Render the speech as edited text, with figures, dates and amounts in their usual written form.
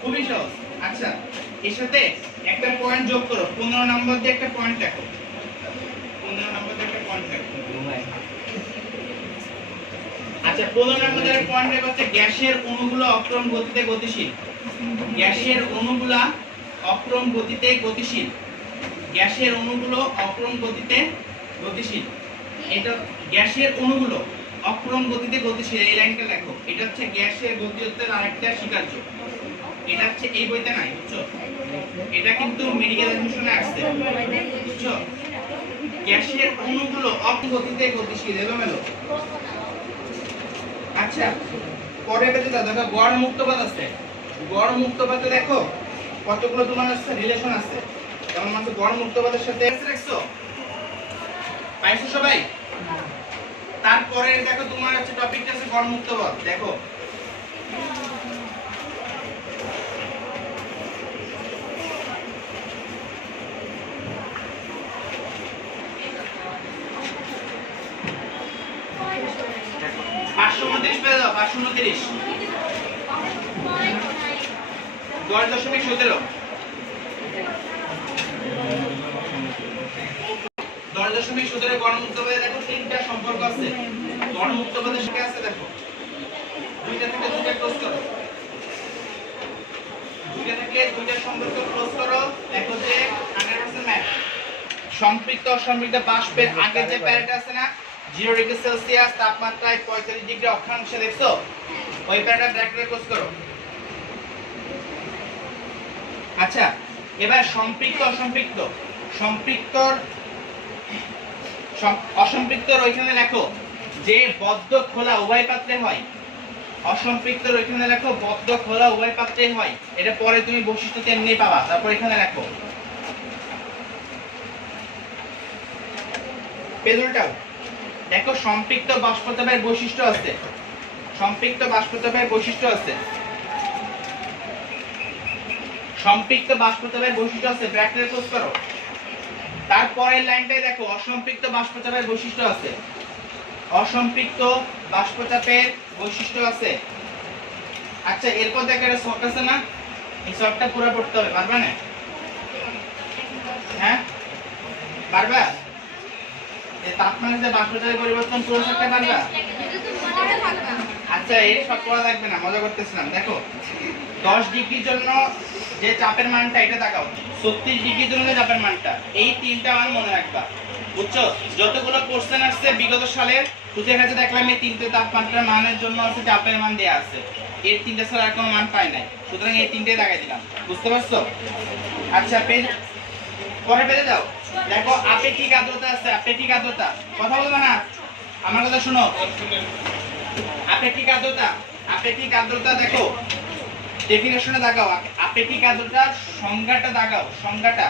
খুবই সহজ। আচ্ছা, এর সাথে একটা পয়েন্ট যোগ করো। 15 নম্বর দিয়ে একটা পয়েন্ট দেখো। 15 নম্বর দিয়ে একটা পয়েন্ট দেখো। আচ্ছা, 15 নম্বর দিয়ে পয়েন্ট দেখো হচ্ছে গ্যাসের অণুগুলো অক্রম গতিতে গতিশীল। গ্যাসের অণুগুলা অক্রম গতিতে গতিশীল। গ্যাসের অণুগুলো অক্রম গতিতে গতিশীল। এটা গ্যাসের অণুগুলো অক্রম গতিতে গতিশীল। এই লাইনটা লেখো। এটা হচ্ছে গ্যাসের গতিজত্বের আরেকটা স্বীকার্য। এটা হচ্ছে এই বইতে নাই, বুঝছো? এটা কিন্তু মেডিকেল এডমিশনে আসছে, বুঝছো? গ্যাসের অণুগুলো অক্রম গতিতে গতিশীল, এলোমেলো। আচ্ছা, পরে পেতে দাও, দেখো গড় মুক্তবাদ আছে। গড় মুক্তবাদে দেখো কতগুলো তোমার আছে রিলেশন আছে। যেমন মানে গড় মুক্তবাদের সাথে রাখছো, পাইছো সবাই? তারপরে দেখো তোমার হচ্ছে টপিকটা আছে গড় মুক্তবাদ। দেখো পাঁচশো 29 পেয়ে দাও, 529 10.17 10.17 গণমুক্তবাদে দেখো তিনটা সম্পর্ক আছে। গণমুক্তবাদের সাথে আছে দেখো দুইটা থেকে দুইটা ক্লোজ করো, দুইটা থেকে দুইটা সম্পর্ক ক্লোজ করো। দেখো যে 100% ম্যাচ। সম্পৃক্ত অসম্পৃক্ত বাষ্পের আগে যে প্যারাটা আছে না, 0 ডিগ্রি সেলসিয়াস তাপমাত্রায় 45 ডিগ্রি অক্ষাংশে, দেখছো? ওই প্যারাটা ব্র্যাকেটে ক্লোজ করো। আচ্ছা, এবার সম্পৃক্ত অসম্পৃক্ত। সম্পৃক্তর অসম্পৃক্তর ওইখানে লেখো যে বদ্ধ খোলা উভয় পাত্রে হয়। অসম্পৃক্তর ওইখানে লেখো বদ্ধ খোলা উভয় পাত্রে হয়। এটা পরে তুমি বৈশিষ্ট্য তেমনি পাবা। তারপর এখানে লেখো পেজুলটাও দেখো সম্পৃক্ত বাষ্পতাপের বৈশিষ্ট্য আছে। সম্পৃক্ত বাষ্পতাপের বৈশিষ্ট্য আছে। সম্পৃক্ত বাষ্পতাপের বৈশিষ্ট্য আছে, ব্র্যাকেটে ক্লোজ করো। তারপরের লাইনটাই দেখো অসম্পৃক্ত বাষ্পচাপের বৈশিষ্ট্য আছে। অসম্পৃক্ত বাষ্পচাপের বৈশিষ্ট্য আছে। আচ্ছা, এরপর দেখো একটা শর্ট আছে না, এই শর্টটা পুরো পড়তে হবে। পারবা না? হ্যাঁ পারবা? এই তাপমাত্রার যে বাষ্পচাপের পরিবর্তন পুরো শর্টটা পারবা? আচ্ছা, এর সব পড়া লাগবে না, মজা করতেছিলাম। দেখো 10 ডিগ্রির জন্য যে চাপের মানটা এটা দেখাও, 36 ডিগ্রির জন্য চাপের মানটা, এই তিনটা মান মনে রাখবা, বুঝছো? যতগুলো কোশ্চেন আসছে বিগত সালের তুদের কাছে দেখলাম এই তিনটে তাপমাত্রার মানের জন্য আছে চাপের মান দেয়া আছে। এর তিনটে ছাড়া আর কোনো মান পাই নাই, সুতরাং এই তিনটে দেখাই দিলাম। বুঝতে পারছো? আচ্ছা, পেজ পরে পেজে যাও। দেখো আপেক্ষিক আর্দ্রতা আছে। আপেক্ষিক আর্দ্রতা, কথা বলবে না, আমার কথা শোনো। আপেক্ষিক আর্দ্রতা, আপেক্ষিক আর্দ্রতা দেখো ডেফিনেশনে দাগাও। আপেক্ষিক আর্দ্রতার সংজ্ঞাটা দাগাও, সংজ্ঞাটা।